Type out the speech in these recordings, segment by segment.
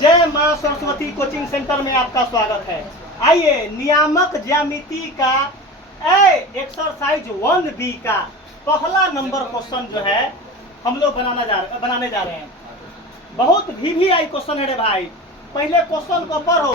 जय मां Saraswati coaching centre में आपका स्वागत है। आइए नियामक ज्यामिति का एक्सरसाइज 1B का पहला नंबर क्वेश्चन जो है हम लोग बनाने जा रहे हैं। बहुत VVI क्वेश्चन है रे भाई। पहले क्वेश्चन को पढ़ो।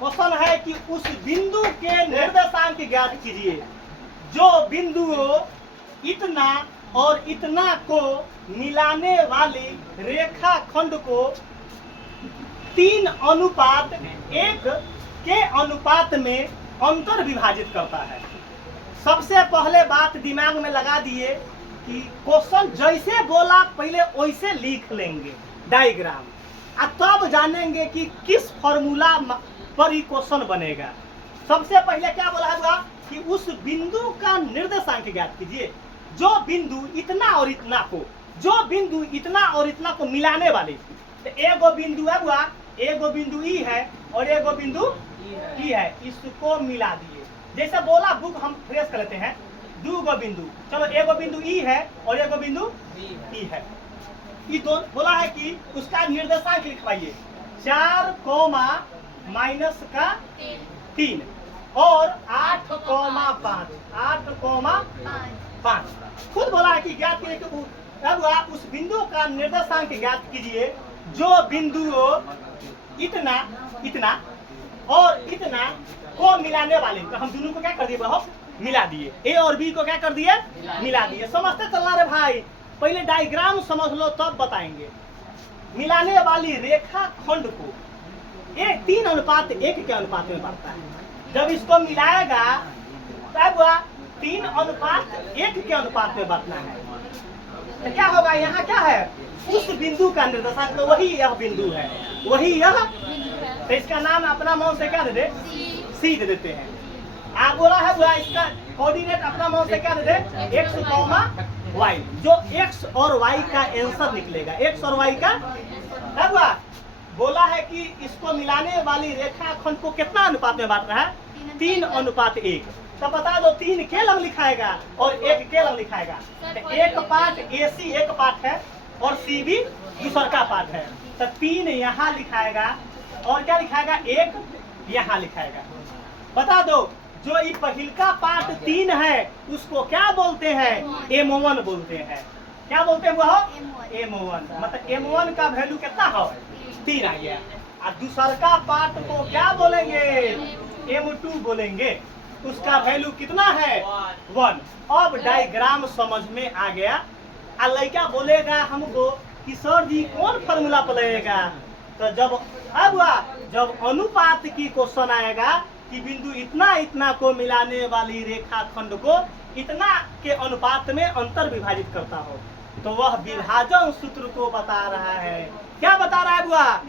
क्वेश्चन है कि उस बिंदु के निर्देशांक ज्ञात कीजिए जो बिंदुओं इतना और इतना को मिलाने वाली रेखाखंड को 3:1 के अनुपात में अंतर विभाजित करता है। सबसे पहले बात दिमाग में लगा दिए कि क्वेश्चन जैसे बोला पहले वैसे लिख लेंगे डायग्राम, और तब जानेंगे कि किस फॉर्मूला पर ही क्वेश्चन बनेगा। सबसे पहले क्या बोला है कि उस बिंदु का निर्देशांक ज्ञात कीजिए जो बिंदु इतना और इतना को मिलाने वाली। तो एगो बिंदु है बुआ, एगो बिंदु ई है और एगो बिंदु ई है, इसको मिला दिए। जैसे बोला बुक हम फ्रेश कर लेते हैं। दो बिंदु, चलो एगो बिंदु ई है और एगो बिंदु ई है। ये दोनों बोला है कि उसका निर्देशांक लिखवाइए 4,-3 और 8,5 खुद बोला है कि ज्ञात कीजिए कि अब आप उस बिंदु का निर्देशांक ज्ञात कीजिए जो बिंदुओं इतना और इतना को मिलाने वाले। तो हम दोनों को क्या कर दिए बहुत मिला दिए। ए और बी को क्या कर दिए मिला दिए। समझते चलना रे भाई। पहले डायग्राम समझ लो तब बताएंगे। मिलाने वाली रेखा खंड को 3:1 के अनुपात में बढ़ता है। जब इसको मिलाएगा तब 3:1 के अनुपात में बढ़ना है। तो क्या होगा, यहाँ क्या है उस बिंदु का निर्देशांक, तो वही यह बिंदु है, वही यह। तो इसका नाम अपना मन से क्या दे दे सी दे देते हैं। आप बोला है बुआ इसका कोऑर्डिनेट अपना मन से क्या दे दे x, y। जो x और y का आंसर निकलेगा, x और y का है बुआ। बोला है कि इसको मिलाने वाली रेखाखंड को कितना अनुपात में बांट रहा है 3:1। तो बता दो 3 के लंग लिखाएगा और 1 के लंग लिखाएगा। तो एक पार्ट AC एक पार्ट है और CB दूसरा का पार्ट है। तो 3 यहाँ लिखाएगा और क्या लिखाएगा 1 यहाँ लिखाएगा। बता दो जो ये पहिलका पार्ट 3 है उसको क्या बोलते हैं M1 बोलते हैं। क्या बोलते हैं वो M1। मतलब M1 का वैल्यू कितना हो 3 आ गया। और दूसरा का पार्ट को क्या बोलेंगे M2 बोलेंगे। उसका वैल्यू कितना है 1। अब डायग्राम समझ में आ गया। लड़का बोलेगा हमको कि सर जी कौन फॉर्मूला पर लगेगा। तो जब अनुपात की क्वेश्चन आएगा कि बिंदु इतना को मिलाने वाली रेखाखंड को इतना के अनुपात में अंतर विभाजित करता हो, तो वह विभाजन सूत्र को बता रहा है। क्या बता रहा है बुआ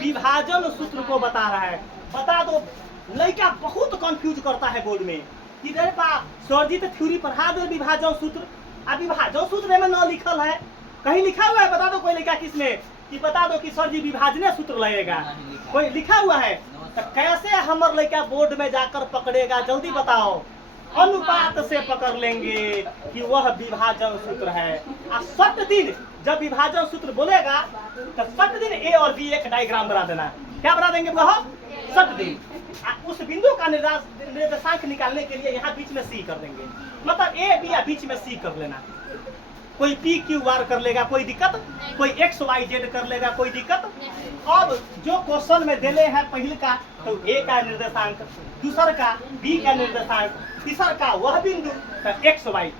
विभाजन सूत्र को बता रहा है। बता दो लड़का बहुत कंफ्यूज करता है बोर्ड में कि रे बा सर जी तो थ्योरी पढ़ा दो विभाजन सूत्र। अब विभाजन सूत्र में न लिखल है, कहीं लिखा हुआ है बता दो कोई लिखा किसने कि बता दो कि सर जी विभाजन सूत्र लगेगा, कोई लिखा हुआ है। तो कैसे हमारे लड़का बोर्ड में जाकर पकड़ेगा जल्दी बताओ। अनुपात से पकड़ लेंगे कि वह विभाजन सूत्र है। और 7 दिन जब विभाजन सूत्र बोलेगा तो 7 दिन A और B एक डायग्राम बना देना। क्या बना देंगे वह 7 दिन। उस बिंदु का निर्देशांक निकालने के लिए यहाँ बीच में C कर देंगे। मतलब A B या बीच में C कर लेना। कोई PQR कर लेगा कोई दिक्कत, कोई XYZ कर लेगा कोई दिक्कत। अब जो क्वेश्चन में देले हैं पहले का तो A का निर्देशांक, दूसरा का B का निर्देशांक, तीसरा का वह बिंदु तो XY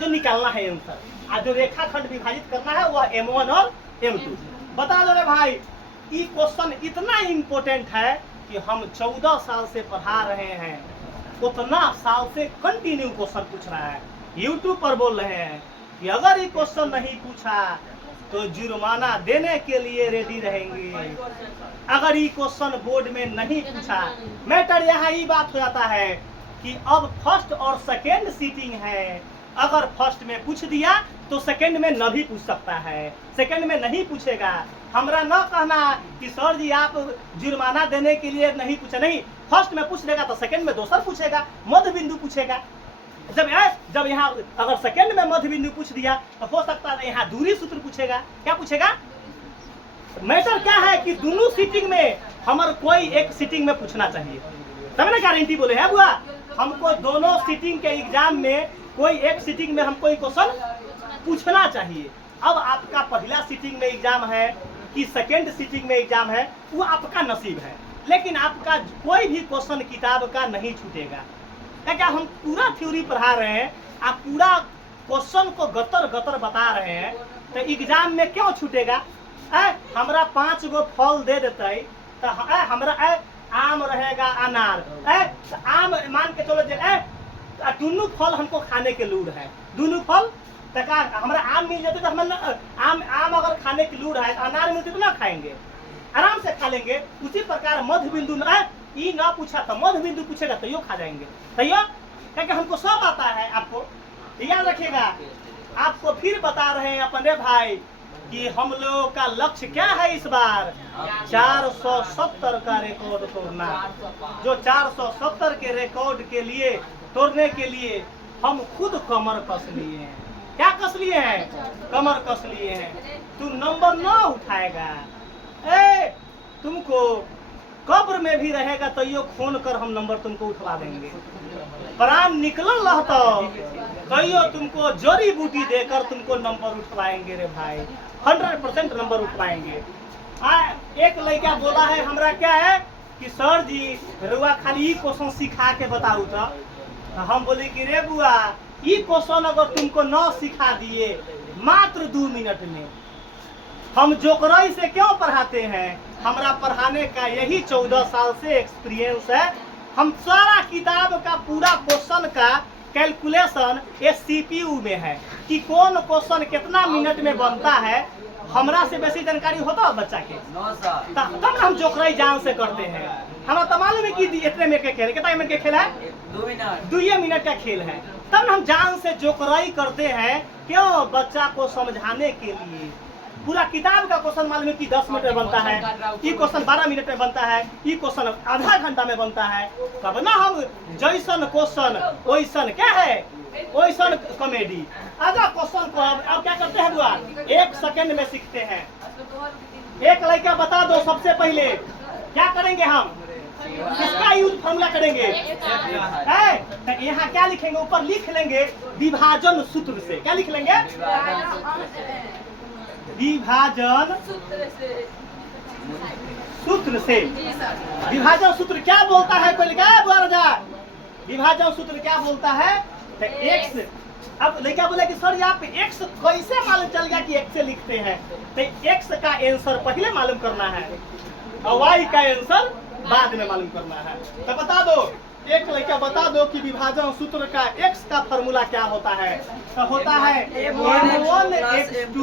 जो निकालना है आंसर। और जो रेखाखंड विभाजित करना है वह M1 और M2। बता दो रे भाई ये क्वेश्चन इतना इम्पोर्टेंट है कि हम 14 साल से पढ़ा रहे हैं। उतना साल से कंटिन्यू क्वेश्चन पूछ रहा है। यूट्यूब पर बोल रहे हैं कि अगर ये क्वेश्चन नहीं पूछा तो जुर्माना देने के लिए रेडी रहेंगे। अगर ये क्वेश्चन बोर्ड में नहीं पूछा, मैटर यहाँ ये बात हो जाता है कि अब फर्स्ट और सेकेंड सीटिंग है। अगर फर्स्ट में पूछ दिया तो सेकेंड में न भी पूछ सकता है, सेकेंड में नहीं पूछेगा। हमरा न कहना कि सर जी आप जुर्माना देने के लिए नहीं पूछे, नहीं फर्स्ट में पूछ लेगा तो सेकेंड में दोसर पूछेगा, मध्य बिंदु पूछेगा। जब यहाँ अगर सेकेंड में मध्य बिंदु पूछ दिया तो हो सकता है यहाँ दूरी सूत्र पूछेगा। क्या पूछेगा मैटर क्या है कि दोनों सीटिंग में हमारे कोई एक सीटिंग में पूछना चाहिए, तब ना गारंटी बोले है बुआ। हमको दोनों सीटिंग के एग्जाम में कोई एक सीटिंग में हमको एक क्वेश्चन पूछना चाहिए। अब आपका पहला सीटिंग में एग्जाम है कि सेकेंड सीटिंग में एग्जाम है, वो आपका नसीब है, लेकिन आपका कोई भी क्वेश्चन किताब का नहीं छूटेगा। क्या हम पूरा थ्योरी पढ़ा रहे हैं, आप पूरा क्वेश्चन को गतर गतर बता रहे हैं, तो एग्जाम में क्यों छूटेगा? हमरा 5 गो फल दे देते तो हमरा आम रहेगा अनार, तो आम मान के चलो दोनों फल हमको खाने के लूर है, दोनों फल तका हमरा आम मिल जाते तो हम आम अगर खाने की लूर है, अनार मिलते तो ना खाएंगे, आराम से खा लेंगे। उसी प्रकार मध्य बिंदु ई ना पूछा तो मध्य बिंदु पूछेगा तो यो खा जाएंगे, तैयो क्योंकि हमको सब आता है। आपको याद रखिएगा, आपको फिर बता रहे हैं अपने भाई कि हम लोगों का लक्ष्य क्या है इस बार, 470 का रिकॉर्ड तोड़ना। जो 470 के रिकॉर्ड के लिए तोड़ने के लिए हम खुद कमर कस लिए हैं। क्या कस लिए हैं? कमर कस लिए हैं। तू नंबर ना उठाएगा, तुमको कब्र में भी रहेगा तो यो फोन कर हम नंबर तुमको उठवा देंगे। प्राण निकलल रहता तो यो तुमको जड़ी बूटी देकर तुमको नंबर उठवाएंगे रे भाई, 100% नंबर उठवाएंगे। एक लड़का बोला है हमरा क्या है कि सर जी रुआ खाली ई क्वेश्चन सिखा के बताऊ तो हम बोले कि रे बुआ ई क्वेश्चन अगर तुमको न सिखा दिए मात्र 2 मिनट में, हम जोकराई से क्यों पढ़ाते हैं? हमरा पढ़ाने का यही 14 साल से एक्सपीरियंस है। हम सारा किताब का पूरा क्वेश्चन का कैलकुलेशन इस CPU में है कि कौन क्वेश्चन कितना मिनट में बनता है। हमरा से बेसी जानकारी होता है बच्चा के, तब हम जोकराई जान से करते हैं। हमारा तो मालूम है कि इतने मिनट का खेल, कितना मिनट का खेल है? 2 मिनट का खेल है। तब हम जान से जोकराई करते हैं, क्यों? बच्चा को समझाने के लिए। पूरा किताब का क्वेश्चन मालूम है कि 10 मिनट में बनता है, ये क्वेश्चन 12 मिनट में बनता है, ये क्वेश्चन आधा घंटा में बनता है। तब ना हम जैसन क्वेश्चन वैसन क्या है, वैसन कॉमेडी। आधा क्वेश्चन को अब क्या करते हैं बुआ, 1 सेकंड में सीखते हैं। एक लड़का बता दो सबसे पहले क्या करेंगे हम, किसका यूज फॉर्मूला करेंगे? तो यहाँ क्या लिखेंगे, ऊपर लिख लेंगे विभाजन सूत्र से। क्या लिख लेंगे? विभाजन सूत्र से। विभाजन सूत्र क्या बोलता है? कोई लिखा है राजा? विभाजन सूत्र क्या बोलता है? तो x, अब लड़का बोला कि सर यहाँ पे x कैसे मालूम चल गया कि x से लिखते हैं? तो x का आंसर पहले मालूम करना है और y का आंसर बाद में मालूम करना है। तो बता दो, एक लड़का बता दो कि विभाजन सूत्र का x का फॉर्मूला क्या होता है? तो होता है m1x2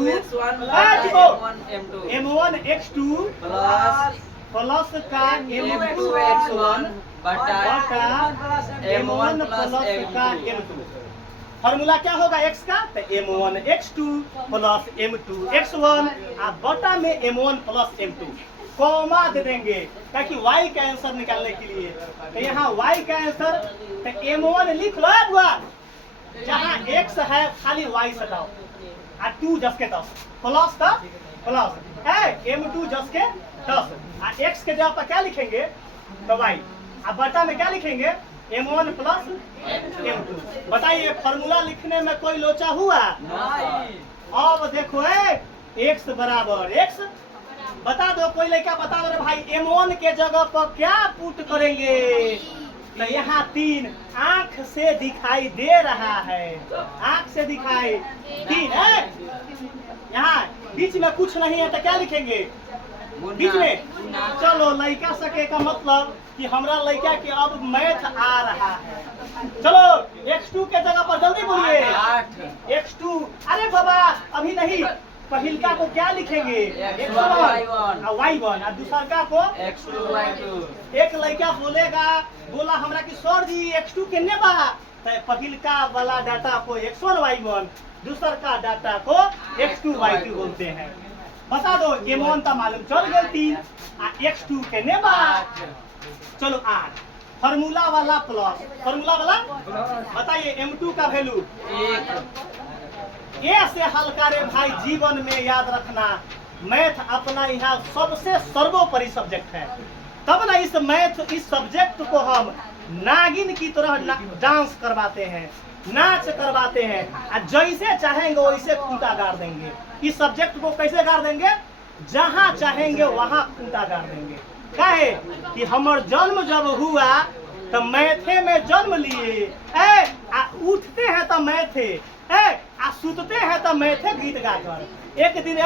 m1x2 प्लस का m2x1 बटा m1 प्लस का m2। फॉर्मूला क्या होगा x का? तो m1x2 प्लस m2x1 बटा में m1 प्लस m2। कॉमा दे देंगे ताकि y का आंसर निकालने के लिए। तो यहाँ y का आंसर तो m1 लिख लो बुआ, जहाँ x है खाली y सटाओ, 2 जस के 10 प्लस का प्लस m2 जस के 10, x के जगह पर क्या लिखेंगे तो y, बटा में क्या लिखेंगे m1 प्लस m2। बताइए फॉर्मूला लिखने में कोई लोचा हुआ? अब देखो x बराबर x, बता दो कोई लड़का बता दो भाई m1 के जगह पर क्या पुट करेंगे? तो यहाँ 3 आंख से दिखाई दे रहा है, आंख से दिखाई 3 है। यहाँ बीच में कुछ नहीं है तो क्या लिखेंगे बीच में? चलो लड़का सके का मतलब कि हमरा लड़का के अब मैथ आ रहा है। चलो x2 के जगह पर जल्दी बोलिए 8x2। अरे बाबा अभी नहीं, पहिलका को क्या लिखेंगे x1 और y1 और दूसरा को x2 y2। एक लड़का बोला हमरा कि सर जी x2 कितने बा? तो पहिलका वाला डाटा को x1 y1, दूसरा का डाटा को x2 y2 बोलते हैं। बता दो m1 का मालूम चल गए 3 और x2 कितने बा? चलो 8। फॉर्मूला वाला प्लस फॉर्मूला वाला बताइए m2 का वैल्यू 1। ये से हल करे भाई, जीवन में याद रखना मैथ अपना यहाँ सबसे सर्वोपरि सब्जेक्ट है। तब ना इस सब्जेक्ट को हम नागिन की तरह डांस करवाते हैं, नाच करवाते हैं, जैसे चाहेंगे वैसे खूंटा गाड़ देंगे। इस सब्जेक्ट को कैसे गाड़ देंगे? जहाँ चाहेंगे वहाँ खूंटा गाड़ देंगे। काहे कि हमार जन्म जब हुआ तो मैथे में जन्म लिए, उठते हैं तो मैथे, सुतते हैं तो मैथे गीत गाकर। एक दिन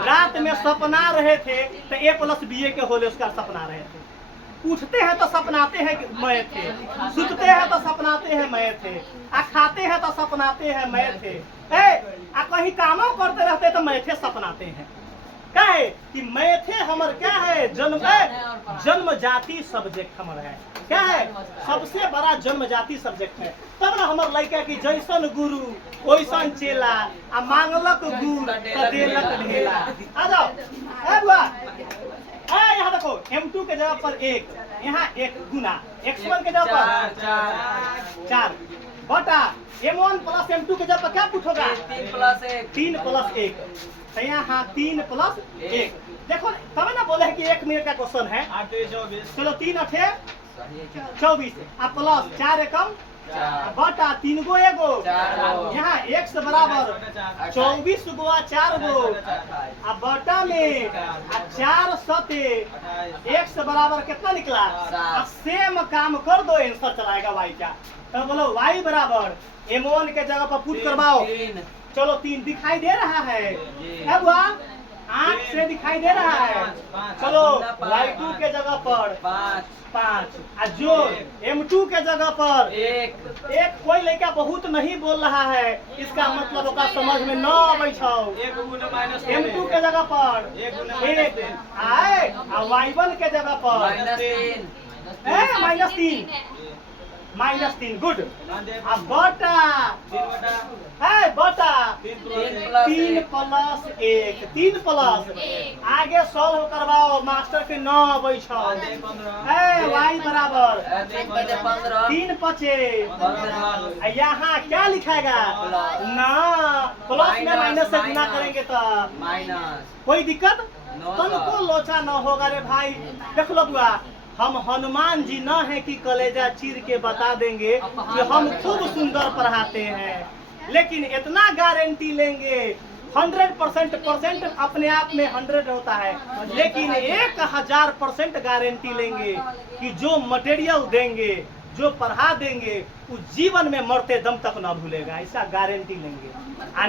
रात में सपना रहे थे तो A+BA के होले उसका सपना रहे थे। उठते हैं तो सपनाते हैं मैं थे, सुतते हैं तो सपनाते हैं मैं थे, खाते हैं तो सपनाते हैं मैं थे, कहीं कामों करते रहते तो मैं थे सपनाते हैं। क्या है कि मैथे हमर क्या है? जन्म जाति सब्जेक्ट हमर है। क्या है? सबसे बड़ा जन्म जाति सब्जेक्ट है। तब ना हमर लड़का की जैसन गुरु वैसन चेला, मांगलक गुरु तो देलक ढेला। आ जाओ बुआ, यहाँ देखो M2 के जगह पर 1, यहाँ 1 गुना X1 के जगह पर 4 बटा M1 प्लस M2 के जगह पर क्या पूछोगा? 3 प्लस 1। तो यहाँ 3 प्लस 1। देखो तब ना बोले है कि 1 मिनट का क्वेश्चन है। चलो 3 8 24 प्लस 4 एकम बटा 3 गो एगो, यहाँ x बराबर 24 गुआ 4 गो, बटा में 4 सते x बराबर कितना निकला? सेम काम कर दो, आंसर चलाएगा y का। तो बोलो y बराबर M1 के जगह पर पुट करवाओ। चलो 3 दिखाई दे रहा है, अब आँख से दिखाई दे रहा है। चलो y2 के जगह पर 5, जो M2 के जगह पर 1। कोई लड़का बहुत नहीं बोल रहा है, इसका मतलब होगा समझ में न बैठो। M2 के जगह पर 1 आए, y1 के जगह पर -3 गुड। अब बटा 3 प्लस 1, 3 प्लस आगे सॉल्व करवाओ, मास्टर के 9 बैठो। y बराबर 3 5, यहाँ क्या लिखाएगा? ना प्लस में माइनस से गुना करेंगे तो कोई दिक्कत तुमको लोचा न होगा रे भाई। देख लो बुआ, हम हनुमान जी न है कि कलेजा चीर के बता देंगे कि हम खूब सुंदर पढ़ाते हैं, लेकिन इतना गारंटी लेंगे 100% अपने आप में 100 होता है, लेकिन 1000% गारंटी लेंगे कि जो मटेरियल देंगे, जो पढ़ा देंगे, वो जीवन में मरते दम तक न भूलेगा, ऐसा गारंटी लेंगे।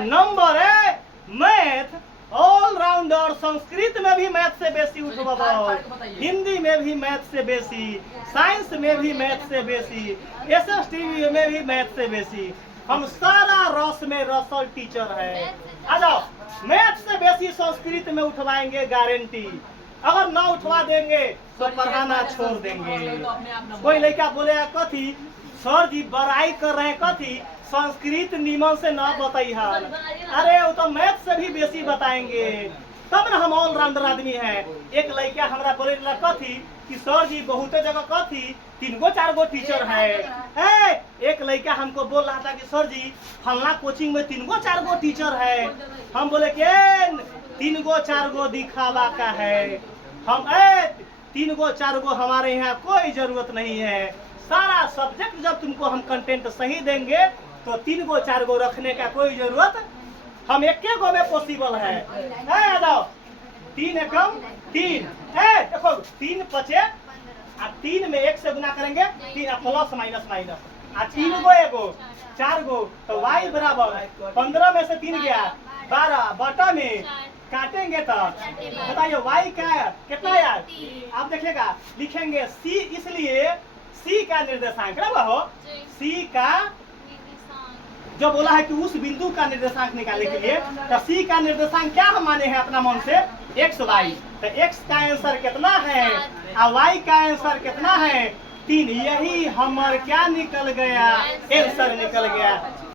नंबर है मैथ ऑलराउंडर, संस्कृत में भी मैथ से बेसी उठवाओ, हिंदी में भी मैथ से बेसी, साइंस में भी मैथ से बेसी, SST में भी मैथ से बेसी। हम सारा रस में रसल टीचर है। आ जाओ, मैथ से बेसी संस्कृत में उठवाएंगे, गारंटी। अगर ना उठवा देंगे तो पढ़ाना छोड़ देंगे। कोई लड़का बोले कथी सर जी बड़ाई कर रहे हैं, कथी संस्कृत निमन से ना बताई है। अरे वो तो मैथ से भी बेसी बताएंगे, तब ना हम ऑलराउंडर आदमी है। एक लड़का हमारा बोले कथी कि सर जी बहुत जगह कथी 3 गो 4 गो टीचर है। एक लड़का हमको बोल रहा था कि सर जी फलना कोचिंग में 3 गो 4 गो टीचर है। हम बोले कि 3 गो 4 गो दिखावा का है, हम 3 गो 4 गो हमारे यहाँ कोई जरूरत नहीं है। सारा सब्जेक्ट जब तुमको हम कंटेंट सही देंगे तो 3 गो 4 गो रखने का कोई जरूरत हम 1 गो में पॉसिबल है। आ जाओ 3 एकम 3, देखो 3 5, 3 में 1 से गुना करेंगे, 3 प्लस माइनस 3 गो एगो 4 गो, तो y बराबर 15 में से 3 गया 12, बटा में काटेंगे तो बताइए y का कितना यार? आप देखिएगा लिखेंगे c, इसलिए c का निर्देशांक हो, c का जो बोला है कि उस बिंदु का निर्देशांक निकालने के लिए, तो c का निर्देशांक क्या हम माने हैं अपना मन से? x y। तो x का आंसर कितना है और y का आंसर कितना है? 3। यही हमार क्या निकल गया? आंसर निकल गया।